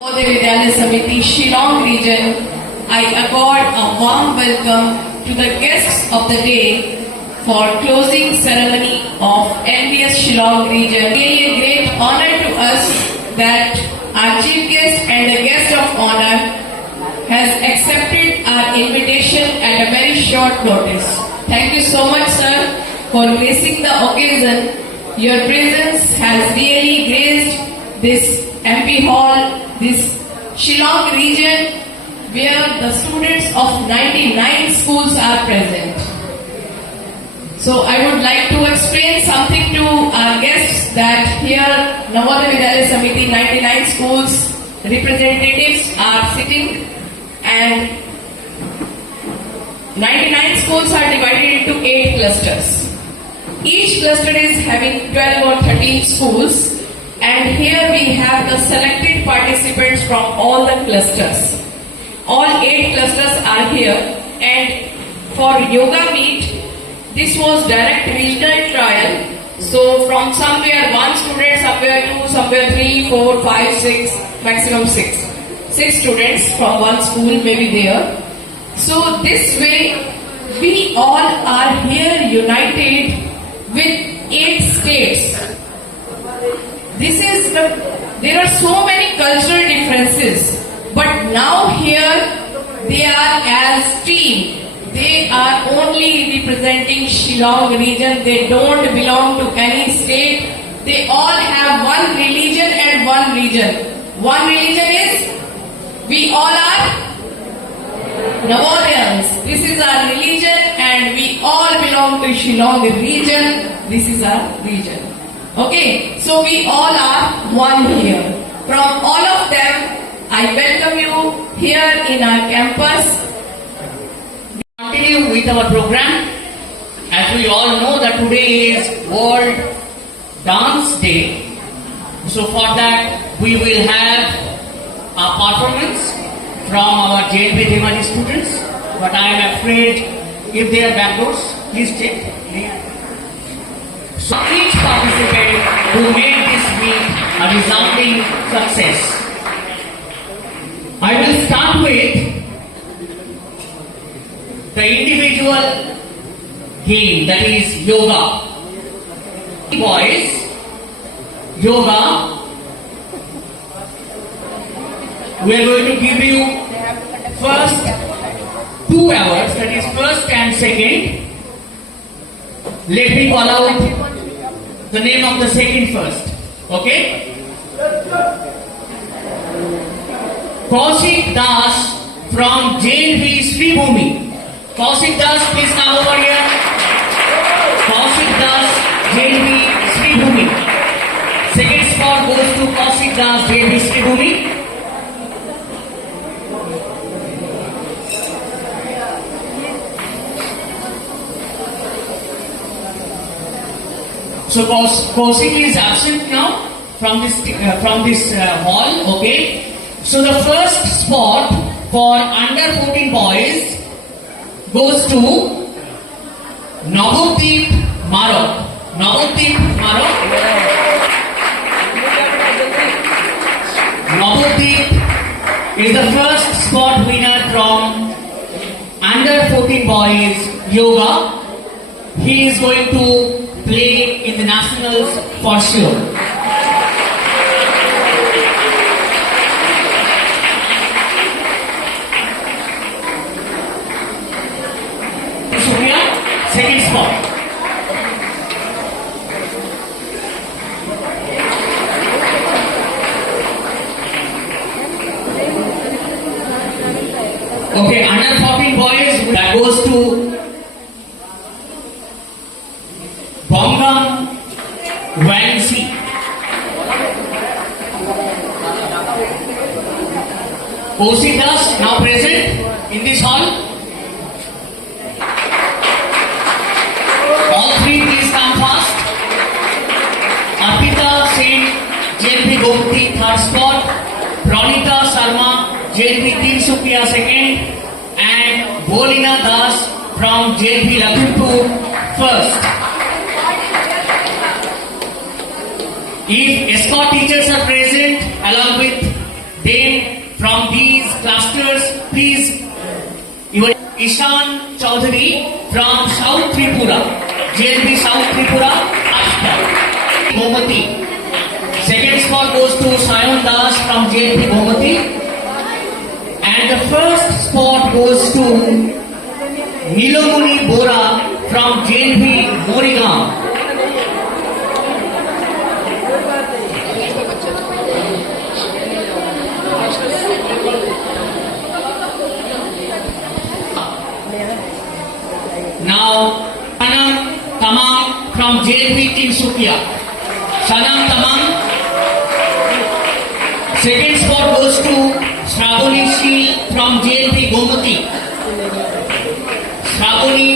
Navodaya Vidyalaya Samiti, Shillong region, I accord a warm welcome to the guests of the day for closing ceremony of NVS Shillong region. Really a great honor to us that our chief guest and a guest of honor has accepted our invitation at a very short notice. Thank you so much, sir, for gracing the occasion. Your presence has really graced this MP Hall, this Shillong region, where the students of 99 schools are present. So I would like to explain something to our guests that here Navodaya Vidyalaya Samiti 99 schools representatives are sitting, and 99 schools are divided into 8 clusters. Each cluster is having 12 or 13 schools. And here we have the selected participants from all the clusters. All 8 clusters are here, and for yoga meet, this was direct regional trial. So from somewhere 1 student, somewhere 2, somewhere 3, 4, 5, 6, maximum 6. 6 students from 1 school may be there. So this way, we all are here united with 8 states. There are so many cultural differences, but now here they are as team. They are only representing Shillong region. They don't belong to any state. They all have one religion and one region. One religion is, we all are Navodayans. This is our religion, and we all belong to Shillong region. This is our region. Okay, so we all are one here. From all of them, I welcome you here in our campus. We continue with our program. As we all know that today is World Dance Day. So for that, we will have a performance from our JNP Dhimali students. But I am afraid if they are backwards, please check. So each participant who made this meet a resounding success. I will start with the individual game, that is yoga. Boys, yoga, we are going to give you first 2 hours, that is first and second. Let me call out the name of the second first. Okay? Kaushik Das from JNV Sri Bhumi. Kaushik Das, please come over here. Kaushik Das, JNV Sri Bhumi. Second spot goes to Kaushik Das, JNV Sri Bhumi. So Kaushik is absent now from this hall. Okay. So the first spot for under 14 boys goes to Navdeep Marok. Navdeep Marok. Navdeep is the first spot winner from under 14 boys yoga. He is going to play in the nationals for sure. Surya, second spot. Okay, under 14 boys, that goes to Bongam Vansi. Kaushik Das now present in this hall. All 3 please come fast. Arpita Sen, JNP Gomti, third spot. Pranita Sharma, JNP Tinsukia, second. And Bolina Das from JNP Lakhimpur, first. If escort teachers are present along with them from these clusters, please. Even Ishan Chaudhary from South Tripura, JNB South Tripura, Ashta. Gomati. Second spot goes to Sayon Das from JNB Gomati. And the first spot goes to Nilomuni Bora from JNB Morigaon. Now, Sanam Tamam from JNB Tinsukia. Sanam Tamam. Second spot goes to Shravani Sheel from JNB Gomati. Shravani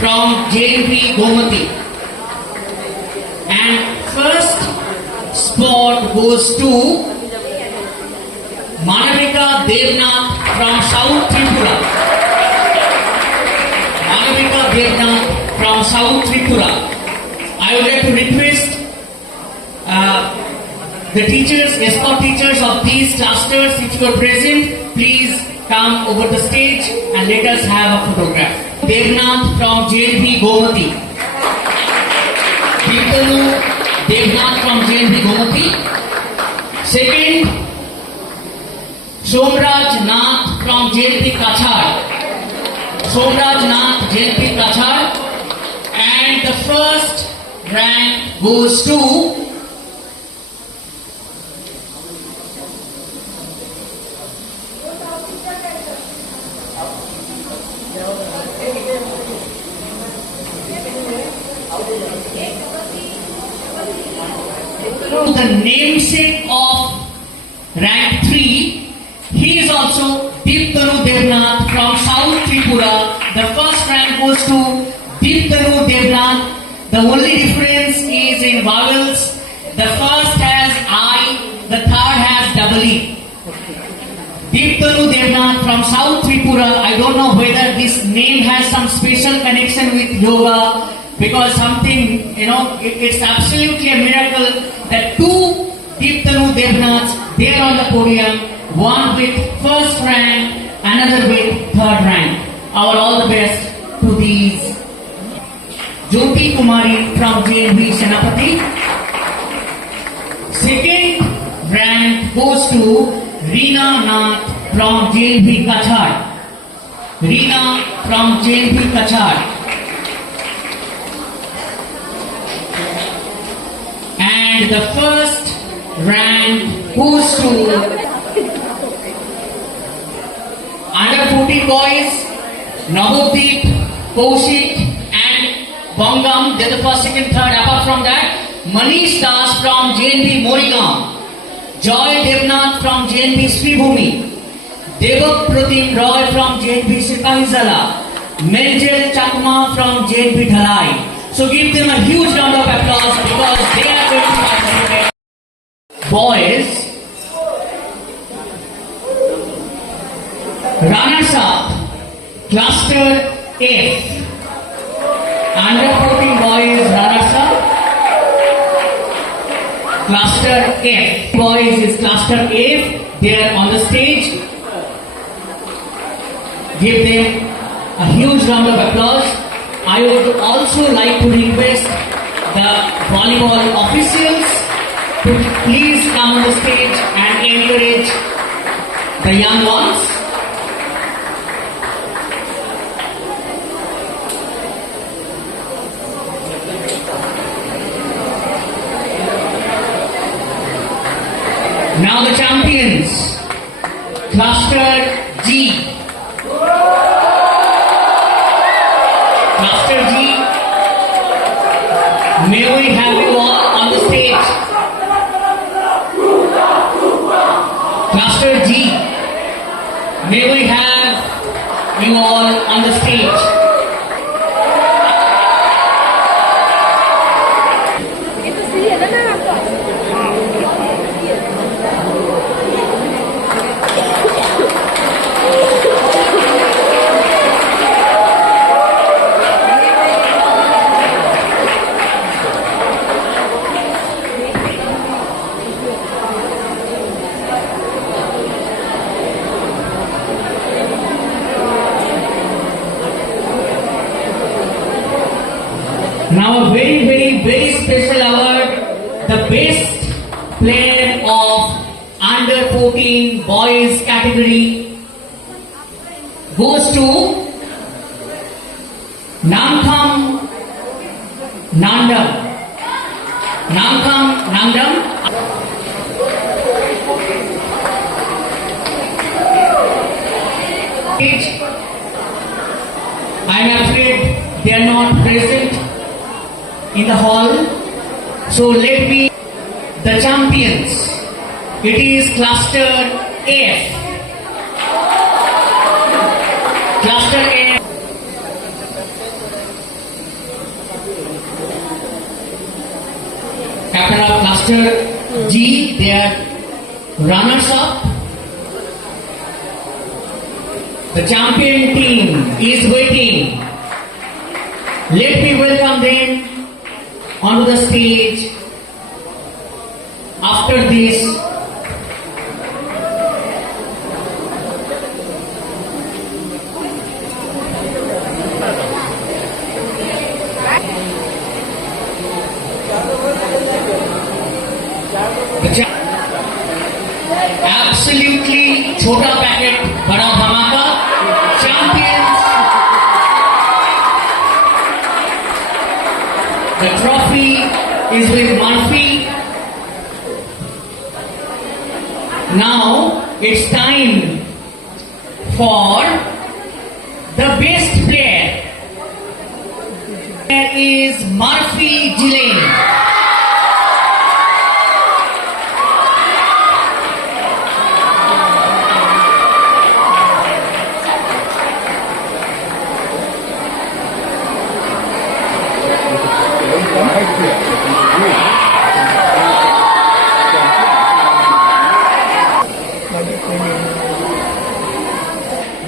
from JNB Gomati. And first spot goes to Manavika Devnath from South Tripura. Manavika Devnath from South Tripura. I would like to request the teachers, escort teachers of these clusters which were present, please come over the stage and let us have a photograph. Devnath from JNB Gomati. Deeptanu Devnath from JNB Gomati. Second, Somraj Nath from JNB Kachar. Somraj Nath, JNB Kachar. And the first rank goes to the namesake of rank 3. He is also Deeptanu Devnath from South Tripura. The first rank goes to Deeptanu Devnath. The only difference is in vowels. The first has I, the third has double E. Deeptanu Devnath from South Tripura. I don't know whether this name has some special connection with yoga, because something, it's absolutely a miracle that two Deeptanu Devnaths, they are on the podium, one with first rank, another with third rank. Our all the best to these. Jyoti Kumari from JNB Senapati. Second rank goes to Reena Nath from JNB Kachar. Reena from JNB Kachar. And the first rank goes to under 14 boys, Navdeep, Kaushik and Bangam. They're the first, second, third. Apart from that, Manish Das from JNB Morigaon, Joy Devnath from JNB Sribhumi, Devak Pratim Roy from JNB Sipahizala, Menjel Chakma from JNB Dhalai. So give them a huge round of applause because they are going to participate. Boys, runners up, cluster F. Under 14 boys, runners up, cluster F. Boys is cluster F. They are on the stage. Give them a huge round of applause. I would also like to request the volleyball officials to please come on the stage and encourage the young ones. Now the champions, cluster G. Cluster G, may we have you all on the stage? Cluster G, may we have you all on the stage? 14 boys category goes to Namkham Nandam. Namkham Nandam. I am afraid they are not present in the hall. So let me, the champions. It is cluster F. Cluster F. Captain of cluster G, they are runners up. The champion team is waiting. Let me welcome them onto the stage. After this, absolutely छोटा packet बड़ा धमाका champions. The trophy is with Murphy. Now it's time for the best player. There is Murphy Gillane.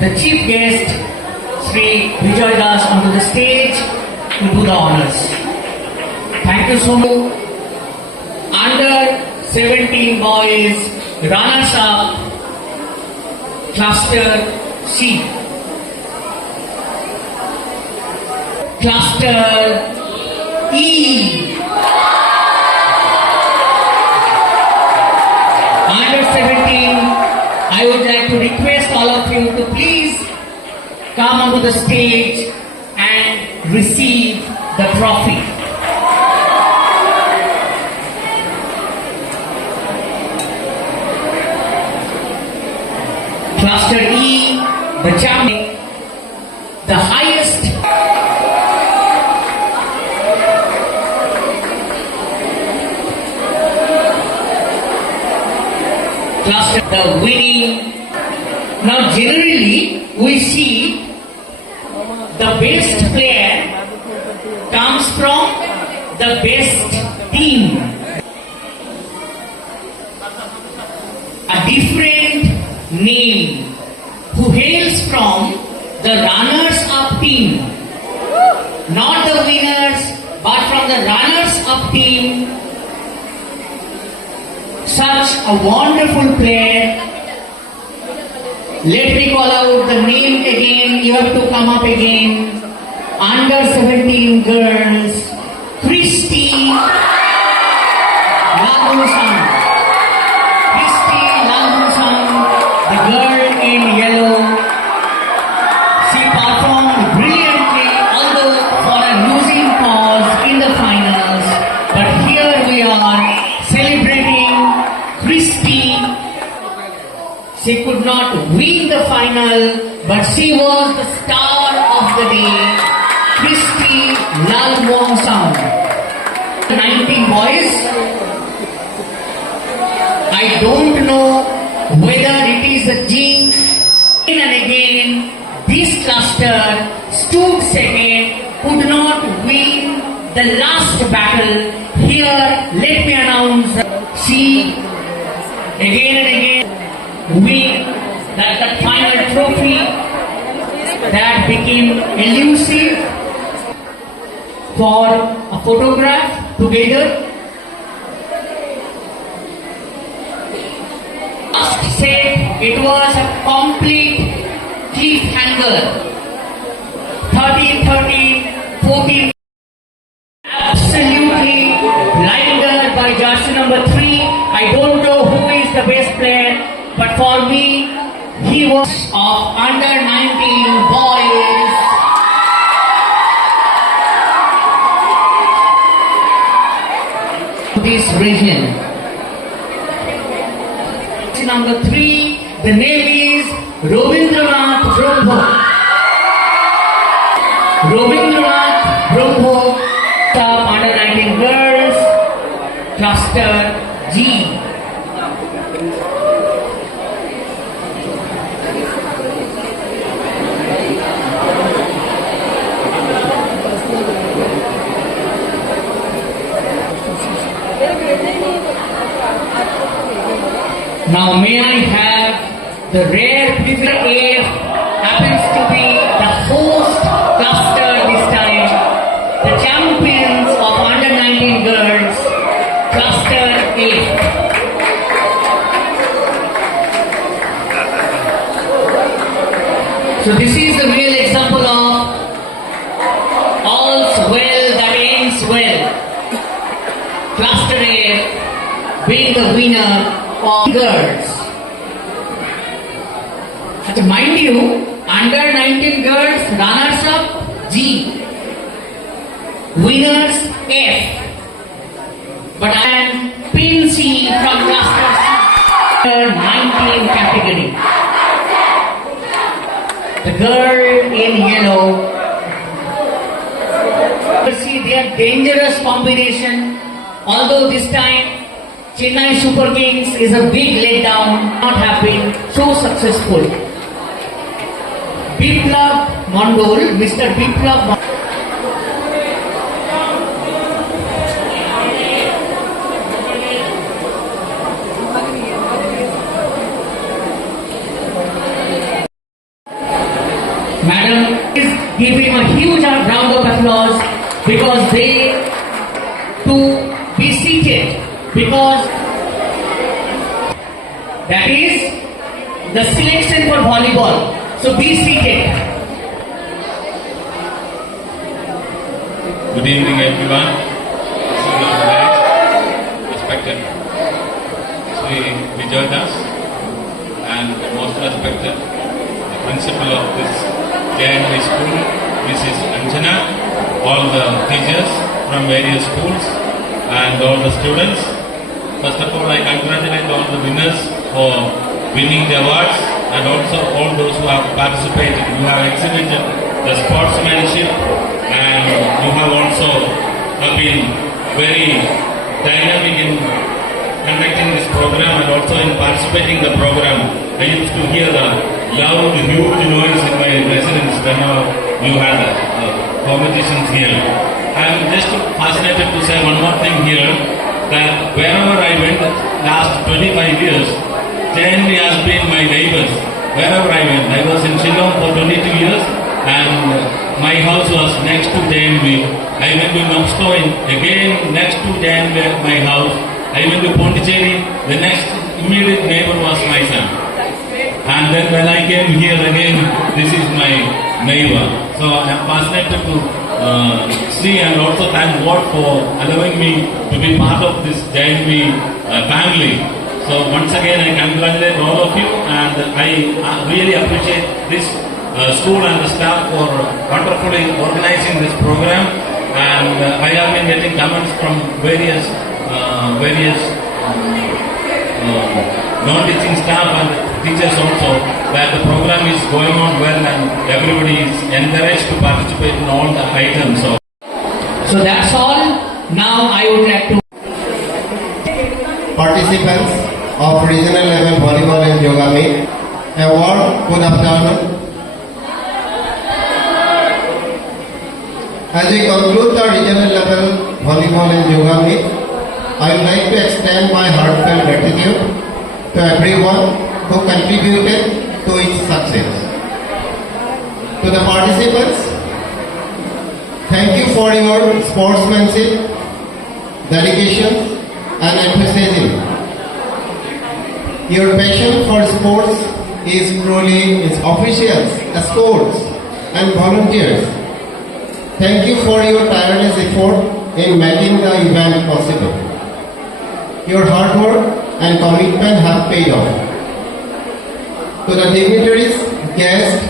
The chief guest, Sri Vijay Das, onto the stage to do the honors. Thank you so much. Under 17 boys, runners up, cluster C. Cluster E. Under 17, I would like to request all of you to please come onto the stage and receive the trophy. Cluster E, the champion, the highest cluster, the winning. Now generally we see the best player comes from the best team. A different name who hails from the runners up team. Not the winners, but from the runners up team. Such a wonderful player. Let me call out the name again. You have to come up again. Under 17 girls, Christy Lalbhushan. Christy Lalbhushan, the girl in yellow. She performed brilliantly, although for a losing cause in the finals. But here we are celebrating Christy. She could not win the final, but she was the star of the day. Christy Lalbhushan. 19 boys. I don't know whether it is a jinx. Again and again, this cluster stood second, could not win the last battle. Here, let me announce, she again and again win that the final trophy that became elusive for a photograph together. Last set, it was a complete cliffhanger. 13-13, 14. Absolutely blinded by jersey number 3. I don't know who is the best player. But for me, he was of under 19 boys. This region. Number 3, the name is Rabindranath Brahmo. Rabindranath Brahmo, top under 19 girls, cluster G. Now may I have the rare privilege if happens to be the host cluster this time, the champions of under 19 girls, cluster A. So this is the real example of all's well that ends well. Cluster A being the winner of girls. But mind you, under 19 girls, runners up G, winners F. But I am pin C from cluster C, under 19 category. The girl in yellow. See their dangerous combination. Although this time Chennai Super Kings is a big letdown, not have been so successful. Biplab Mandol, Mr. Biplab Mandol. Madam, please give him a huge round of applause because they to be seated. Because that is the selection for volleyball. So be seated. Good evening, everyone. Respected Sri Vijay Das and most respected the principal of this JNV school, Mrs. Anjana, all the teachers from various schools and all the students. First of all, I congratulate all the winners for winning the awards and also all those who have participated. You have exhibited the sportsmanship and you have also been very dynamic in conducting this program and also in participating in the program. I used to hear the loud, huge noise in my residence whenever you had competitions here. I am just fascinated to say one more thing here, that wherever I went last 25 years, JNV has been my neighbors. Wherever I went, I was in Shillong for 22 years and my house was next to JNV. I went to Nokstoin, again next to JNV, my house. I went to Pondicherry, the next immediate neighbor was my son. And then when I came here again, this is my neighbor. So I am fascinated to see and also thank God for allowing me to be part of this JNV family. So once again I congratulate all of you and I really appreciate this school and the staff for wonderfully organizing this program, and I have been getting comments from various non-teaching staff and teachers also that the program is going on well and everybody is encouraged to participate in all the items. So that's all. Now I would like to participants of regional level volleyball and yoga meet. Award, good afternoon. As we conclude the regional level volleyball and yoga meet, I would like to extend my heartfelt gratitude to everyone who contributed to its success. To the participants, thank you for your sportsmanship, dedication and enthusiasm. Your passion for sports is truly its officials, escorts and volunteers. Thank you for your tireless effort in making the event possible. Your hard work and commitment have paid off. To the dignitaries, guests,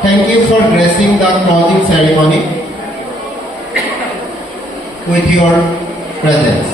thank you for gracing the closing ceremony with your presence.